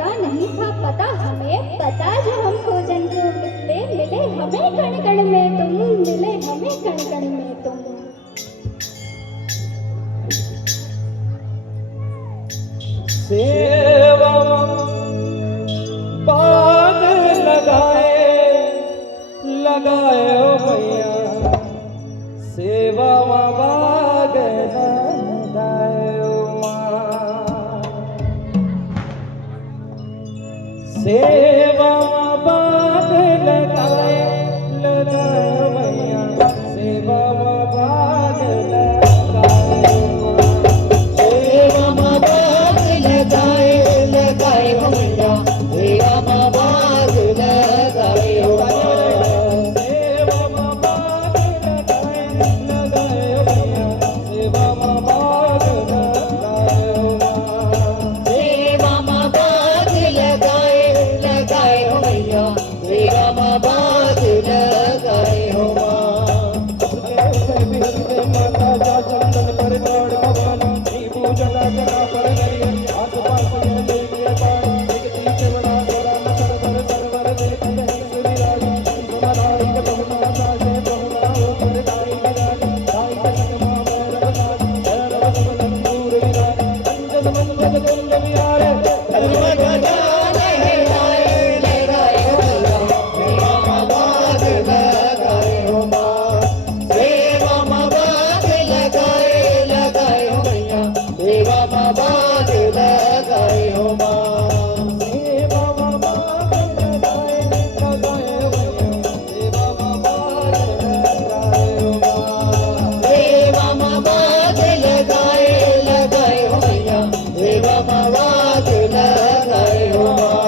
पता नहीं था पता हमें, पता जो हमको जन को मिले, मिले हमें कण कण में तुम, मिले हमें कण कण में तुम। सेवा बाग लगाए लगाए ओ भैया, सेवा बाग लगाए ओ माँ, सेवा बाग लगाए लगाए ओ भैया, सेवा बाग लगाए ओ माँ, सेवा बाग लगाए लगाए ओ भैया, सेवा बाग लगाए ओ माँ, सेवा बाग लगाए लगाए ओ भैया, सेवा बाग लगाए ओ माँ, सेवा बाग लगाए लगाए ओ भैया, सेवा बाग लगाए ओ माँ। माता जा चंदन पर चढ़ भगवान, नी पूजना जना पर नरियर, आस पास यह लेके पार, एक तीर बड़ा सोरा न सरवर सरवर देख नहीं सुरिराज, सुना नाई के बहुना साजे बहुना हो कर दाई के राज, दाई के सकमा भैरव नाथ, भैरव सब लंगूर विराज, अंजन मंगल कुंज विहारे, धर्म गजा लहराए लहराए ओ भैया, सेवा बाग लगाए ओ माँ, सेवा बाग लगाए लगाए ओ भैया, सेवा बाग लगाए ओ माँ, सेवा बाग लगाए लगाए ओ भैया, सेवा बाग लगाए ओ माँ, सेवा बाग लगाए लगाए ओ भैया, सेवा बाग लगाए ओ माँ।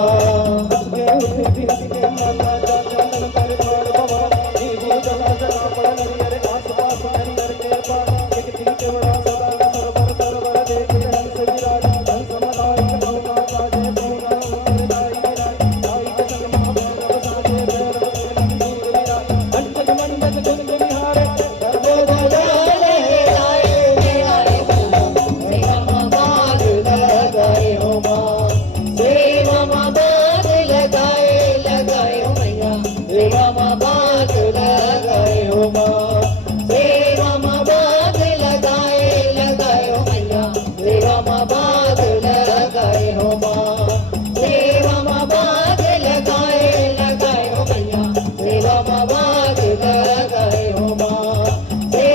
माता जा चंदन पर चढ़ भगवान, नी पूजना जना पर नरियर, आस पास नरियर के पार, एक तीर बड़ा सोरा न सरवर सरवर देख हंस विराज, हंस मदाई के बहुना साजे बहुना हो कर दाई के राज, दाई के सकमा भैरव साजे भैरव सब लंगूर विराज, अंजन मंडल कुंज विहारे, धर्म गजा लहराए लहराए ओ भैया, सेवा बाग लगाए ओ माँ, सेवा बाग लगाए लगाए ओ भैया, सेवा बाग लगाए ओ माँ, सेवा बाग लगाए लगाए ओ भैया, सेवा बाग लगाए ओ माँ, सेवा बाग लगाए लगाए ओ भैया, सेवा बाग लगाए ओ माँ,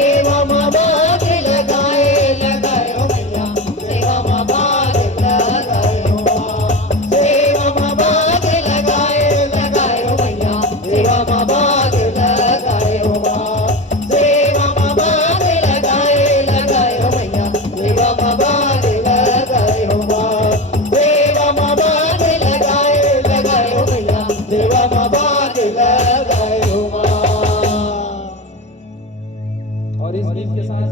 सेवा बाग लगाए लगाए ओ भैया, सेवा बाग लगाए ओ माँ, सेवा बाग लगाए लगाए ओ भैया, सेवा बाग लगाए ओ माँ, सेवा बाग लगाए लगाए ओ भैया, सेवा बाग लगाए ओ माँ, सेवा बाग लगाए लगाए ओ भैया, सेवा बाग लगाए ओ माँ। और इस गीत के साथ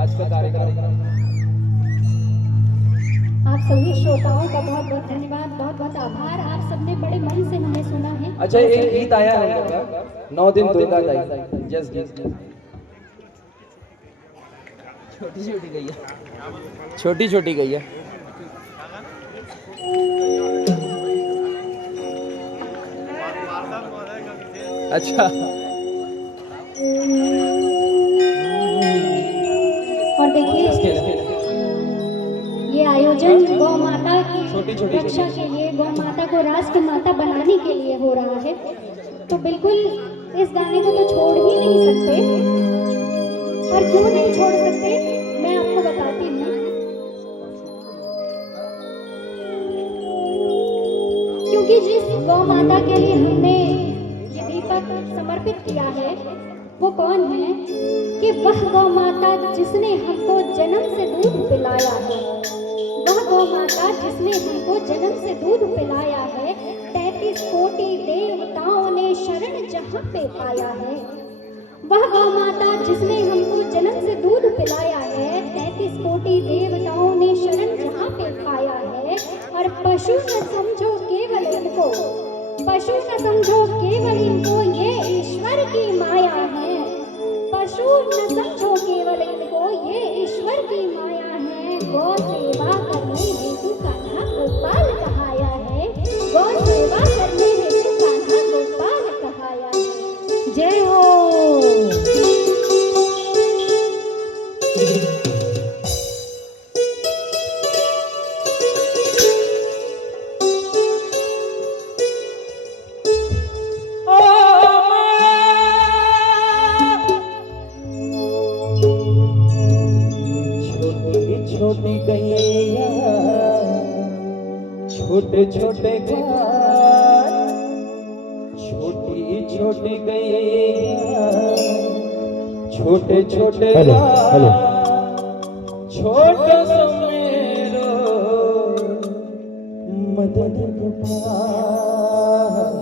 आज का कार्यक्रम आप सभी श्रोताओं का बहुत बहुत धन्यवाद, बहुत बहुत आभार। आप सबने बड़े मन से हमें सुना है। अच्छा, एक गीत आया है हम लोग का, 9 दिन दुर्गा दाई, जस्ट गीत छोटी छोटी गई है, छोटी छोटी गई है। अच्छा, और देखिए ये आयोजन गौ माता छोटी की छोटी रक्षा के लिए, गौ माता को राष्ट्र माता बनाने के लिए हो रहा है, तो बिल्कुल इस गाने को तो छोड़ ही नहीं सकते। और क्यों नहीं छोड़ सकते मैं आपको बताती हूँ। क्योंकि जिस गौ माता के लिए हमने ये दीपक समर्पित किया है वो कौन है, कि वह गौ माता जिसने हमको जन्म से दूध पिलाया है, वह गौ माता जिसने हमको जन्म से दूध पिलाया है, 33 कोटि देवताओं ने शरण जहाँ पे पाया है। वह गौ माता जिसने हमको जन्म से दूध पिलाया है, 33 कोटि देवताओं ने शरण जहाँ पे पाया है। और पशु न समझो केवल इनको, पशु न समझो केवल इनको, ये ईश्वर की माया है। पशु न समझो केवल इनको, ये ईश्वर की माया है। गौ सेवा करने हेतु कान्हा गोपाल जय हो। छोटी गैया छोटे छोटे घाट, छोटी छोटी गैया छोटे छोटे घाट, छोटे सो मेरो मदन गोपाल।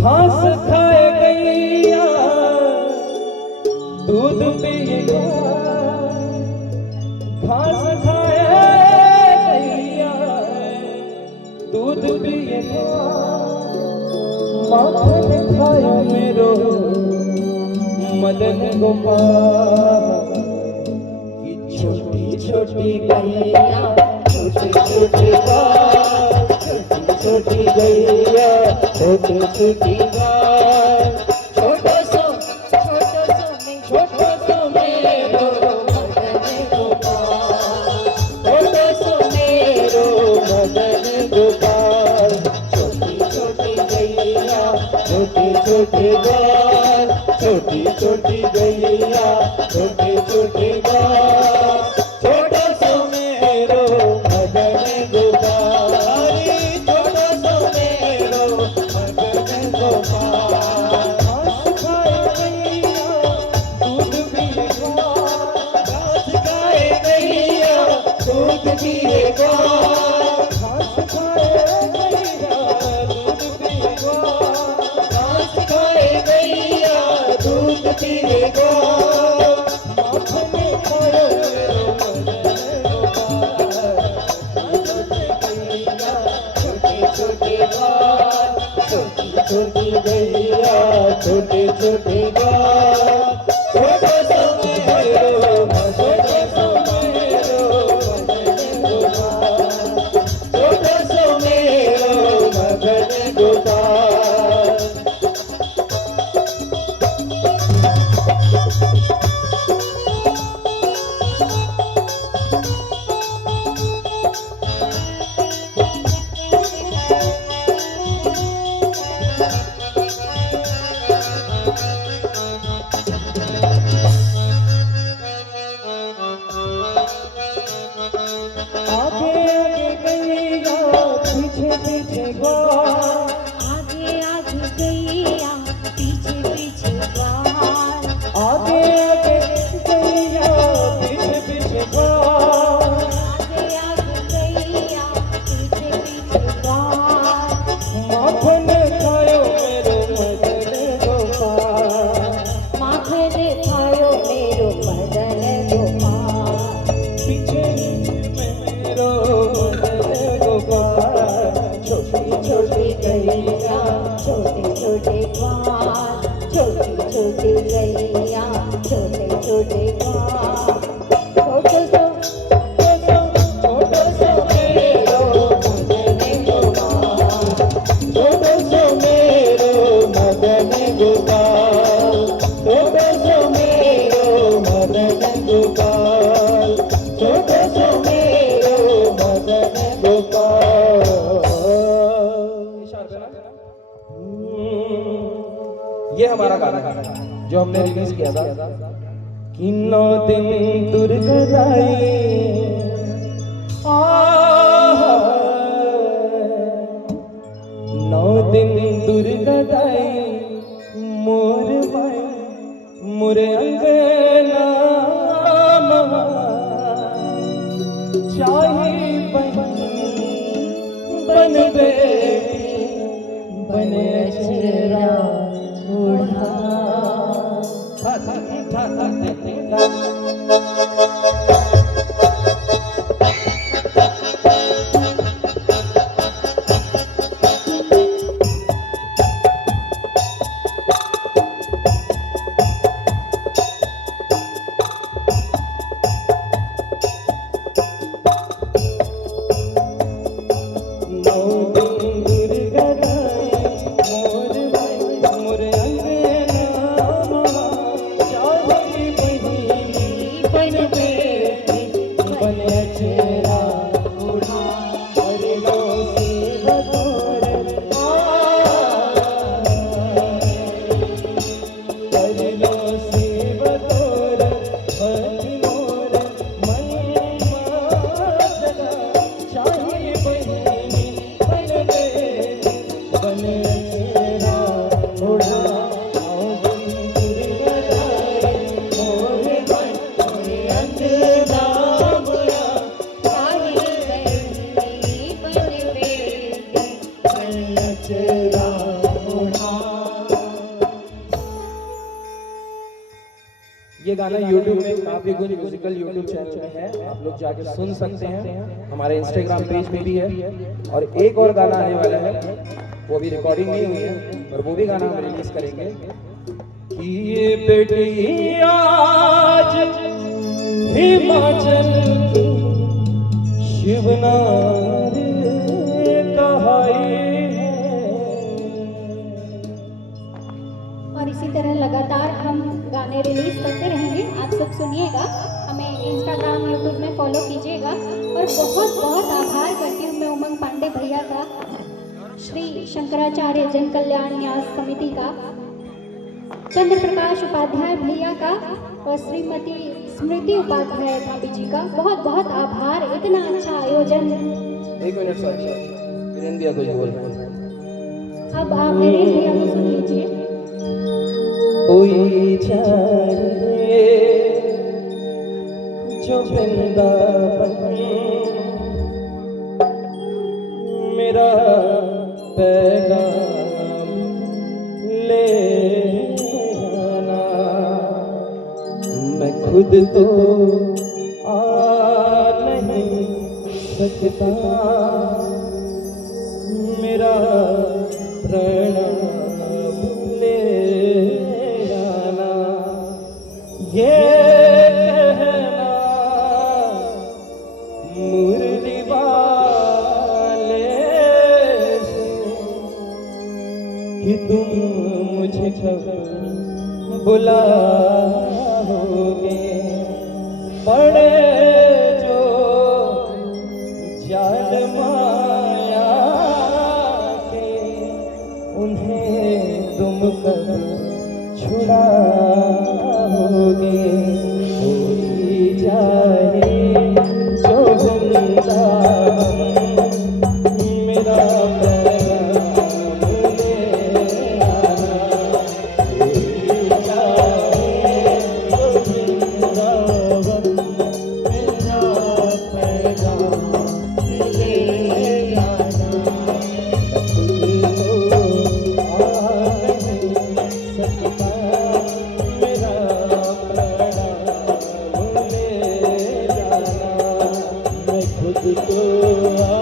घास खाए गैया दूध पिएगा, घास खाए गैया दूध पिएगा, माखन खाए मेरो मदन गोपाल। की छोटी छोटी गैया छोटी छोटी गाय, छोटी छोटी गैया छोटी छोटी गाय, छोटो सो मेरो मदन गोपाल, छोटो सो मेरो मदन गोपाल। छोटी छोटी गैया छोटी छोटी गाय, छोटी छोटी गैया छोटी छोटी गाय, छोटो सो मेरो मदन गोपाल, छोटो सो मेरो मदन गोपाल। घास खाए गैया दूध पिएगा, घास खाए गैया दूध पिएगा, घास खाए गैया दूध पिएगा, घास खाए गैया दूध पिएगा, माखन खाए मेरो मदन गोपाल। छोटी छोटी गाय छोटी छोटी गैया छोटी छोटी गाय, छोटो सो मेरो छोटो सो मेरो मदन गोपाल, छोटो सो मेरो मदन गोपाल। आगे आगे गैया पीछे पीछे गाय, आगे आगे गैया पीछे पीछे गाय, आगे आगे गैया पीछे पीछे गाय, आगे आगे गैया पीछे पीछे गाय, माखन खायो मेरो मदन गोपाल, माखन खायो मेरो मदन गोपाल। पीछे मेरो मदन गोपाल। छोटी छोटी गैया छोटे छोटे गाय, छोटी छोटी गैया छोटे छोटे गाय, छोटो सो छोटो सो मेरो मदन गोपाल, छोटो सो मेरो मदन गोपाल, छोटो सो मेरो मदन गोपाल, छोटो सो मेरो मदन गोपाल। ये हमारा गाना है जो हमने रिलीज किया था कि 9 दिन दुर्गदाई, आहा 9 दिन दुर्गदाई मोर भाई मोरे अंगना चाहे बन बेटी बन अचरा बूढ़ा। ये गाना YouTube में काफी गुंज म्यूजिकल YouTube चैनल में है, आप लोग जाके सुन सकते हैं, हमारे इंस्टाग्राम पेज पे भी है। और एक और गाना आने वाला है, वो भी रिकॉर्डिंग नहीं हुई है और वो भी गाना हम रिलीज करेंगे कि ये बेटी आज हिमाचल की शिवनार कहाई है। और इसी तरह लगातार हम गाने रिलीज करते रहेंगे, आप सब सुनिएगा, हमें इंस्टाग्राम यूट्यूब में फॉलो कीजिएगा। और बहुत बहुत आभार करती हूँ मैं उमंग पांडे भैया का, श्री शंकराचार्य जन कल्याण न्यास समिति का, चंद्र प्रकाश उपाध्याय भैया का और श्रीमती स्मृति उपाध्याय भाभी जी का बहुत बहुत आभार। इतना अच्छा आयोजन। एक मिनट सर, वीरेंद्र भैया कुछ बोल रहे हैं। अब आप वीरेंद्र भैया को सुन लीजिए। कोई जाने जो वृंदावन मेरा पैगाम ले आना, मैं खुद तो आ नहीं सकता, मेरा प्रणाम ले आना, ये कहना मुरली वाले से कि तुम मुझे कब बुलाओगे, पड़े जो जाल माया के उन्हें तुम कब छुड़ाओगे। कोई जाए जो वृंदावन मेरा पैगाम ले आना, कोई जाए जो वृंदावन मेरा पैगाम ले आना, खुद तो आ नहीं सकता, मेरा प्रणाम ले जाना, मैं खुद तो आ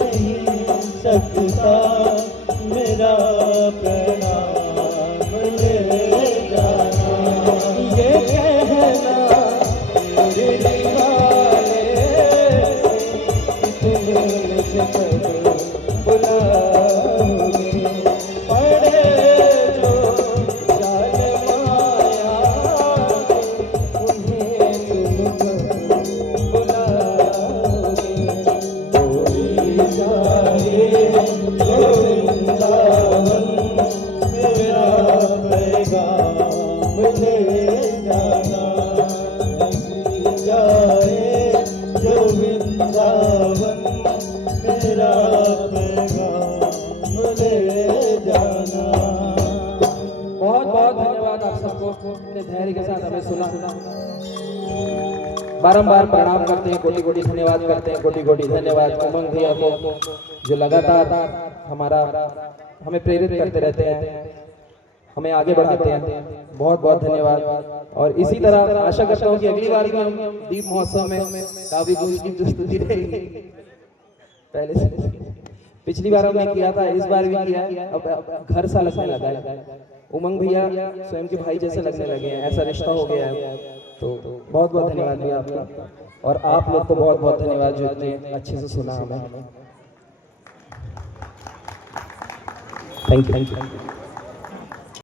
नहीं सकता, मेरा प्रणाम ले जाना, ये कहना मुरली वाले से कि तुम मुझे कब बुलाओगे, पड़े जो जाल माया उन्हें तुम कब बुलाओगे। कोई जाए जो वृंदावन मेरा पैगाम ले जाना, कोई जाए जो वृंदावन मेरा पैगाम ले जाना। बहुत बहुत धन्यवाद आप सबको, अपने धैर्य के साथ हमें सुना। बारंबार प्रणाम करते हैं, कोटि कोटि धन्यवाद करते हैं, कोटि कोटि धन्यवाद उमंग भैया को जो लगातार हमें प्रेरित करते रहते हैं, हमें आगे बढ़ाते हैं। बहुत बहुत धन्यवाद। और इसी तरह आशा करता हूँ कि अगली बार भी हम दीप महोत्सव में काफी कुछ की प्रस्तुति रहेगी। पहले से पिछली बार हमने किया था, इस बार भी किया, अब घर सा लगने लगा है। उमंग भैया स्वयं के भाई जैसे लगने लगे हैं, ऐसा रिश्ता हो गया है। तो बहुत बहुत धन्यवाद भैया आपका, और आप लोग को बहुत बहुत धन्यवाद जो इतने अच्छे से सुना हमें। Thank you.